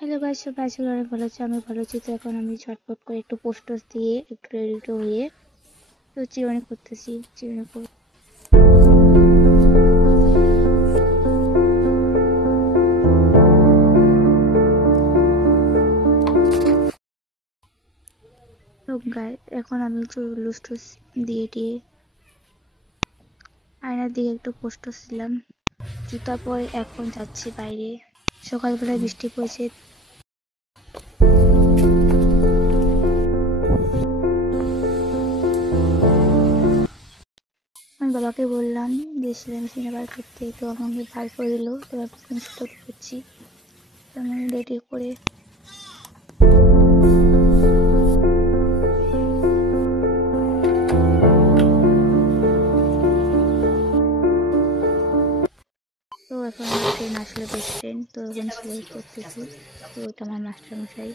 Hello guys, সবাই আশা করি অনেক ভালো আছে। আমি ভালো আছি। তো এখন আমি ঝটপট করে একটু পোস্টার্স দিয়ে একটু রেডি হয়ে তো চিরুনি করতেছি। চিরুনি করে তো এখন আমি লুস্টুস দিয়ে আয়নার দিকে একটু পোস্টার্স দিলাম। জুতা পরে এখন যাচ্ছি বাইরে। সকালবেলায় বৃষ্টি পড়েছে। আমি বাবাকে বললাম যে সেলাই মেশিনে বার করতে, তো আমাকে বার করে দিল। তো আমি সেটা করছি। তো আমি রেডি করে তো এখন আমার ট্রেন আসলে বেস্ট ফ্রেন্ড, তো এখন সেলাই করতেছি। তো এটা আমার মাস্টার মশাই।